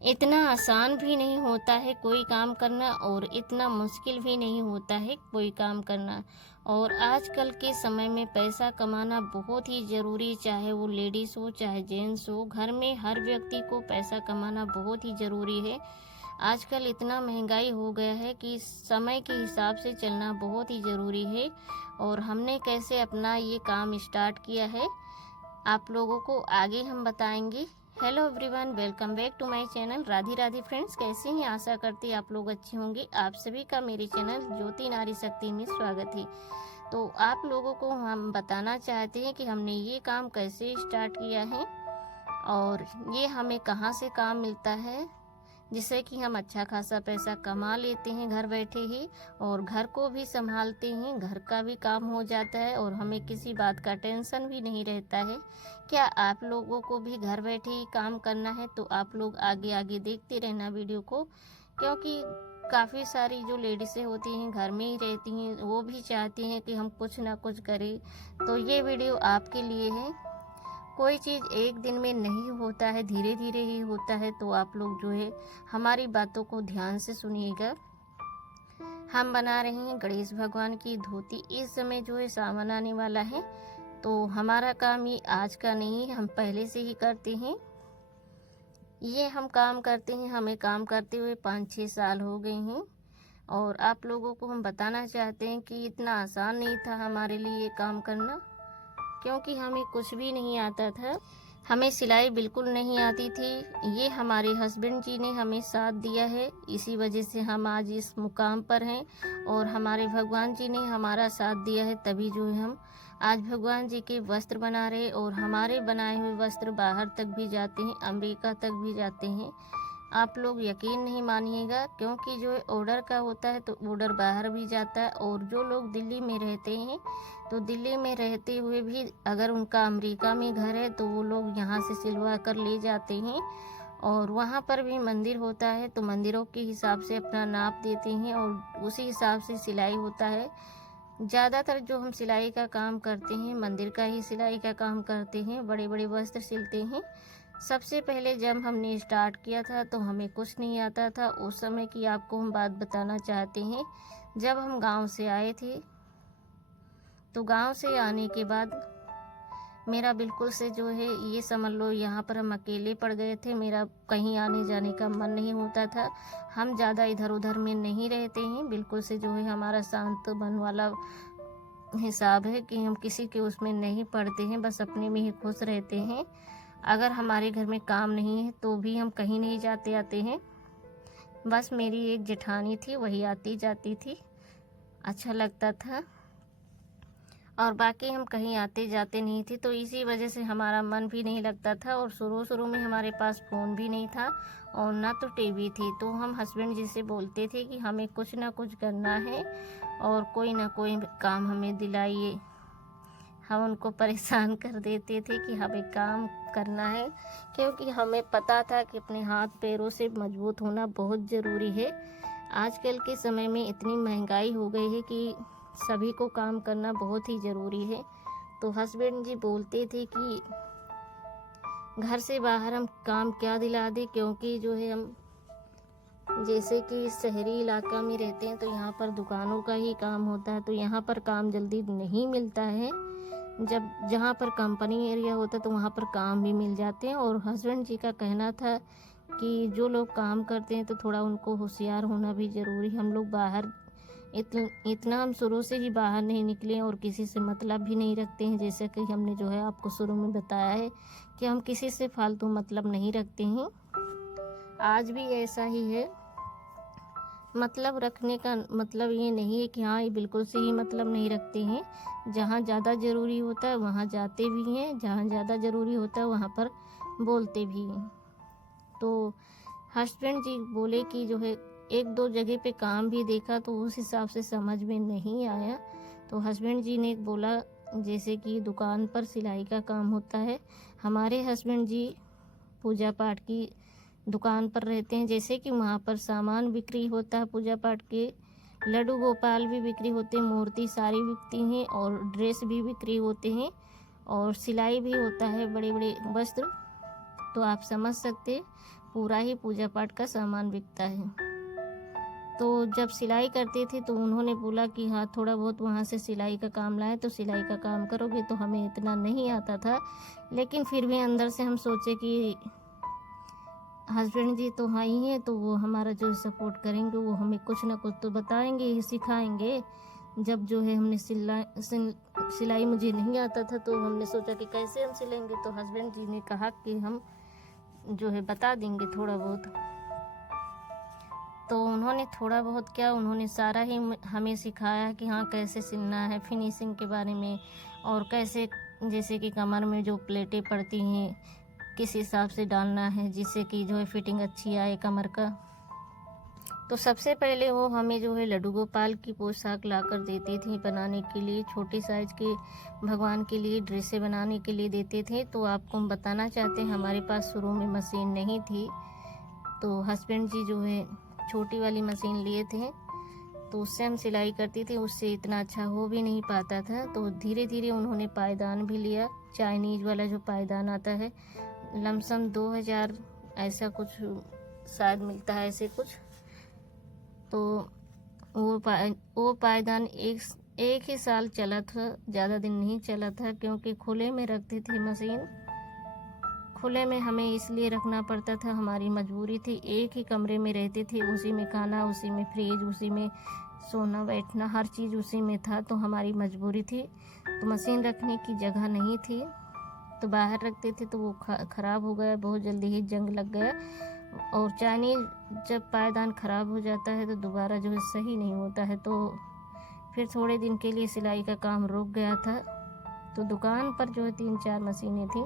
इतना आसान भी नहीं होता है कोई काम करना और इतना मुश्किल भी नहीं होता है कोई काम करना। और आजकल के समय में पैसा कमाना बहुत ही ज़रूरी, चाहे वो लेडीज़ हो चाहे जेंट्स हो, घर में हर व्यक्ति को पैसा कमाना बहुत ही ज़रूरी है। आजकल इतना महंगाई हो गया है कि समय के हिसाब से चलना बहुत ही ज़रूरी है। और हमने कैसे अपना ये काम स्टार्ट किया है आप लोगों को आगे हम बताएंगे। Hello everyone, welcome back to my channel Radhe Radhe friends. कैसे हैं? आशा करती आप लोग अच्छे होंगे। आप सभी का मेरे चैनल ज्योति नारी शक्ति में स्वागत है। तो आप लोगों को हम बताना चाहते हैं कि हमने ये काम कैसे स्टार्ट किया है और ये हमें कहाँ से काम मिलता है, जिससे कि हम अच्छा खासा पैसा कमा लेते हैं घर बैठे ही, और घर को भी संभालते हैं, घर का भी काम हो जाता है और हमें किसी बात का टेंशन भी नहीं रहता है। क्या आप लोगों को भी घर बैठे ही काम करना है? तो आप लोग आगे आगे देखते रहना वीडियो को, क्योंकि काफ़ी सारी जो लेडीज़ें होती हैं घर में ही रहती हैं, वो भी चाहती हैं कि हम कुछ ना कुछ करें। तो ये वीडियो आपके लिए है। कोई चीज़ एक दिन में नहीं होता है, धीरे धीरे ही होता है। तो आप लोग जो है हमारी बातों को ध्यान से सुनिएगा। हम बना रहे हैं गणेश भगवान की धोती। इस समय जो है सावन आने वाला है, तो हमारा काम ये आज का नहीं है, हम पहले से ही करते हैं। ये हम काम करते हैं, हमें काम करते हुए 5-6 साल हो गए हैं। और आप लोगों को हम बताना चाहते हैं कि इतना आसान नहीं था हमारे लिए ये काम करना, क्योंकि हमें कुछ भी नहीं आता था। हमें सिलाई बिल्कुल नहीं आती थी। ये हमारे हस्बैंड जी ने हमें साथ दिया है, इसी वजह से हम आज इस मुकाम पर हैं। और हमारे भगवान जी ने हमारा साथ दिया है, तभी जो है हम आज भगवान जी के वस्त्र बना रहे। और हमारे बनाए हुए वस्त्र बाहर तक भी जाते हैं, अमेरिका तक भी जाते हैं। आप लोग यकीन नहीं मानिएगा, क्योंकि जो ऑर्डर का होता है तो ऑर्डर बाहर भी जाता है। और जो लोग दिल्ली में रहते हैं, तो दिल्ली में रहते हुए भी अगर उनका अमेरिका में घर है तो वो लोग यहाँ से सिलवा कर ले जाते हैं। और वहाँ पर भी मंदिर होता है, तो मंदिरों के हिसाब से अपना नाप देते हैं और उसी हिसाब से सिलाई होता है। ज़्यादातर जो हम सिलाई का काम करते हैं, मंदिर का ही सिलाई का काम करते हैं, बड़े बड़े वस्त्र सिलते हैं। सबसे पहले जब हमने स्टार्ट किया था तो हमें कुछ नहीं आता था। उस समय की आपको हम बात बताना चाहते हैं। जब हम गांव से आए थे, तो गांव से आने के बाद मेरा बिल्कुल से जो है ये समझ लो, यहाँ पर हम अकेले पड़ गए थे। मेरा कहीं आने जाने का मन नहीं होता था। हम ज़्यादा इधर उधर में नहीं रहते हैं, बिल्कुल से जो है हमारा शांत मन वाला हिसाब है कि हम किसी के उसमें नहीं पड़ते हैं, बस अपने में ही खुश रहते हैं। अगर हमारे घर में काम नहीं है तो भी हम कहीं नहीं जाते आते हैं। बस मेरी एक जेठानी थी, वही आती जाती थी, अच्छा लगता था। और बाकी हम कहीं आते जाते नहीं थे, तो इसी वजह से हमारा मन भी नहीं लगता था। और शुरू शुरू में हमारे पास फ़ोन भी नहीं था और ना तो टीवी थी। तो हम हस्बैंड जी से बोलते थे कि हमें कुछ ना कुछ करना है और कोई ना कोई काम हमें दिलाइए। हम उनको परेशान कर देते थे कि हमें काम करना है, क्योंकि हमें पता था कि अपने हाथ पैरों से मजबूत होना बहुत ज़रूरी है। आजकल के समय में इतनी महंगाई हो गई है कि सभी को काम करना बहुत ही ज़रूरी है। तो हस्बैंड जी बोलते थे कि घर से बाहर हम काम क्या दिला दें, क्योंकि जो है हम जैसे कि शहरी इलाका में रहते हैं, तो यहाँ पर दुकानों का ही काम होता है, तो यहाँ पर काम जल्दी नहीं मिलता है। जब जहाँ पर कंपनी एरिया होता है तो वहाँ पर काम भी मिल जाते हैं। और हस्बैंड जी का कहना था कि जो लोग काम करते हैं तो थोड़ा उनको होशियार होना भी ज़रूरी। हम लोग बाहर इतना हम शुरू से ही बाहर नहीं निकले और किसी से मतलब भी नहीं रखते हैं। जैसे कि हमने जो है आपको शुरू में बताया है कि हम किसी से फालतू मतलब नहीं रखते हैं, आज भी ऐसा ही है। मतलब रखने का मतलब ये नहीं है कि हाँ ये बिल्कुल से ही मतलब नहीं रखते हैं। जहाँ ज़्यादा ज़रूरी होता है वहाँ जाते भी हैं, जहाँ ज़्यादा ज़रूरी होता है वहाँ पर बोलते भी हैं। तो हस्बैंड जी बोले कि जो है 1-2 जगह पे काम भी देखा तो उस हिसाब से समझ में नहीं आया। तो हस्बैंड जी ने बोला, जैसे कि दुकान पर सिलाई का काम होता है, हमारे हस्बैंड जी पूजा पाठ की दुकान पर रहते हैं, जैसे कि वहाँ पर सामान बिक्री होता है पूजा पाठ के, लड्डू गोपाल भी बिक्री होते हैं, मूर्ति सारी बिकती हैं और ड्रेस भी बिक्री होते हैं और सिलाई भी होता है, बड़े बड़े वस्त्र। तो आप समझ सकते पूरा ही पूजा पाठ का सामान बिकता है। तो जब सिलाई करती थी तो उन्होंने बोला कि हाँ थोड़ा बहुत वहाँ से सिलाई का काम लाए, तो सिलाई का काम करोगे। तो हमें इतना नहीं आता था, लेकिन फिर भी अंदर से हम सोचे कि हस्बैंड जी तो हाँ ही हैं, तो वो हमारा जो सपोर्ट करेंगे, वो हमें कुछ ना कुछ तो बताएंगे ही, सिखाएंगे। जब जो है हमने सिलाई मुझे नहीं आता था, तो हमने सोचा कि कैसे हम सिलेंगे। तो हस्बैंड जी ने कहा कि हम जो है बता देंगे थोड़ा बहुत। तो उन्होंने थोड़ा बहुत क्या, उन्होंने सारा ही हमें सिखाया कि हाँ कैसे सिलना है, फिनिशिंग के बारे में, और कैसे जैसे कि कमर में जो प्लेटें पड़ती हैं किस हिसाब से डालना है जिससे कि जो है फिटिंग अच्छी आए कमर का। तो सबसे पहले वो हमें जो है लड्डू गोपाल की पोशाक ला कर देती थी बनाने के लिए, छोटी साइज़ के भगवान के लिए ड्रेसें बनाने के लिए देते थे। तो आपको हम बताना चाहते हैं, हमारे पास शुरू में मशीन नहीं थी, तो हस्बैंड जी जो है छोटी वाली मशीन लिए थे, तो उससे हम सिलाई करती थी। उससे इतना अच्छा हो भी नहीं पाता था, तो धीरे धीरे उन्होंने पायदान भी लिया, चाइनीज़ वाला जो पायदान आता है, लमसम 2000 ऐसा कुछ शायद मिलता है, ऐसे कुछ। तो वो पायदान एक ही साल चला था, ज़्यादा दिन नहीं चला था, क्योंकि खुले में रखती थी मशीन। खुले में हमें इसलिए रखना पड़ता था, हमारी मजबूरी थी, एक ही कमरे में रहते थे, उसी में खाना, उसी में फ्रिज, उसी में सोना बैठना, हर चीज़ उसी में था, तो हमारी मजबूरी थी। तो मशीन रखने की जगह नहीं थी, तो बाहर रखते थे, तो वो ख़राब हो गया, बहुत जल्दी ही जंग लग गया। और चाइनीज जब पायदान ख़राब हो जाता है तो दोबारा जो है सही नहीं होता है। तो फिर थोड़े दिन के लिए सिलाई का काम रुक गया था। तो दुकान पर जो है 3-4 मशीनें थी,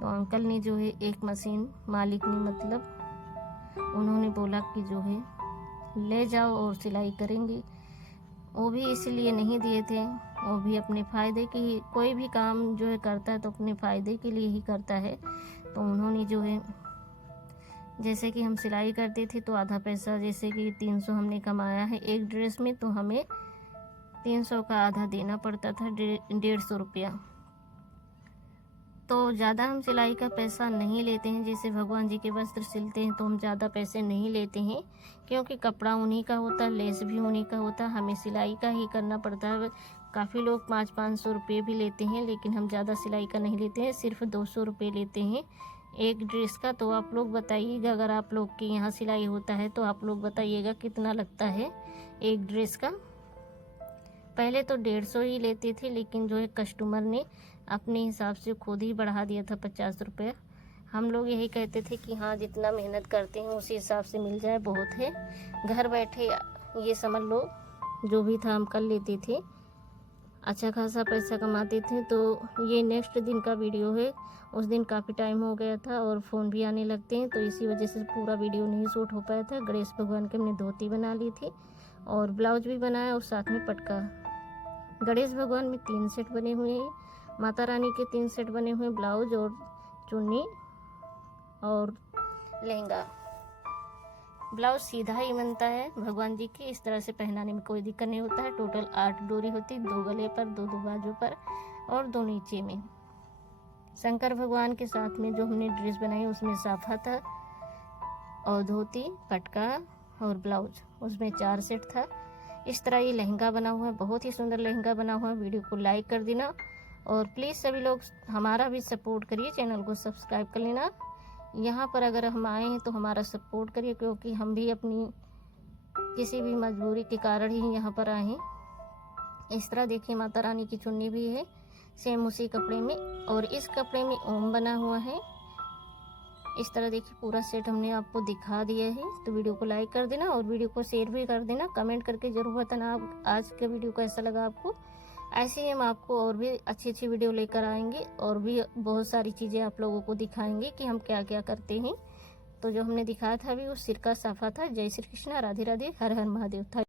तो अंकल ने जो है एक मशीन, मालिक ने मतलब, उन्होंने बोला कि जो है ले जाओ और सिलाई करेंगी। वो भी इसलिए नहीं दिए थे, वो भी अपने फ़ायदे की, कोई भी काम जो है करता है तो अपने फ़ायदे के लिए ही करता है। तो उन्होंने जो है, जैसे कि हम सिलाई करते थे तो आधा पैसा, जैसे कि 300 हमने कमाया है एक ड्रेस में, तो हमें 300 का आधा देना पड़ता था, 150 रुपया। तो ज़्यादा हम सिलाई का पैसा नहीं लेते हैं, जैसे भगवान जी के वस्त्र सिलते हैं तो हम ज़्यादा पैसे नहीं लेते हैं, क्योंकि कपड़ा उन्हीं का होता है, लेस भी उन्हीं का होता है, हमें सिलाई का ही करना पड़ता है। काफ़ी लोग 500-500 रुपये भी लेते हैं, लेकिन हम ज़्यादा सिलाई का नहीं लेते हैं, सिर्फ 200 रुपये लेते हैं एक ड्रेस का। तो आप लोग बताइएगा, अगर आप लोग के यहाँ सिलाई होता है तो आप लोग बताइएगा कितना लगता है एक ड्रेस का। पहले तो 150 ही लेते थे, लेकिन जो है कस्टमर ने अपने हिसाब से खुद ही बढ़ा दिया था 50 रुपये। हम लोग यही कहते थे कि हाँ जितना मेहनत करते हैं उसी हिसाब से मिल जाए बहुत है, घर बैठे ये समझ लो जो भी था हम कर लेते थे, अच्छा खासा पैसा कमाते थे। तो ये नेक्स्ट दिन का वीडियो है, उस दिन काफ़ी टाइम हो गया था और फ़ोन भी आने लगते हैं, तो इसी वजह से पूरा वीडियो नहीं शूट हो पाया था। गणेश भगवान की हमने धोती बना ली थी और ब्लाउज भी बनाया, और साथ में पटका। गणेश भगवान में 3 सेट बने हुए हैं, माता रानी के 3 सेट बने हुए हैं, ब्लाउज और चुन्नी और लहंगा। ब्लाउज सीधा ही बनता है भगवान जी की, इस तरह से पहनाने में कोई दिक्कत नहीं होता है। टोटल 8 डोरी होती, 2 गले पर, 2 बाजू पर और 2 नीचे में। शंकर भगवान के साथ में जो हमने ड्रेस बनाई उसमें साफा था और धोती, पटका और ब्लाउज, उसमें 4 सेट था। इस तरह ये लहंगा बना हुआ है, बहुत ही सुंदर लहंगा बना हुआ है। वीडियो को लाइक कर देना और प्लीज़ सभी लोग हमारा भी सपोर्ट करिए, चैनल को सब्सक्राइब कर लेना। यहाँ पर अगर हम आए हैं तो हमारा सपोर्ट करिए, क्योंकि हम भी अपनी किसी भी मजबूरी के कारण ही यहाँ पर आए हैं। इस तरह देखिए माता रानी की चुन्नी भी है सेम उसी कपड़े में, और इस कपड़े में ओम बना हुआ है। इस तरह देखिए पूरा सेट हमने आपको दिखा दिया है। तो वीडियो को लाइक कर देना और वीडियो को शेयर भी कर देना, कमेंट करके ज़रूर बताना आप आज का वीडियो कैसा लगा आपको। ऐसे ही हम आपको और भी अच्छी अच्छी वीडियो लेकर आएंगे और भी बहुत सारी चीज़ें आप लोगों को दिखाएंगे कि हम क्या क्या करते हैं। तो जो हमने दिखाया था अभी वो सिर का साफा था। जय श्री कृष्णा, राधे राधे, हर हर महादेव था।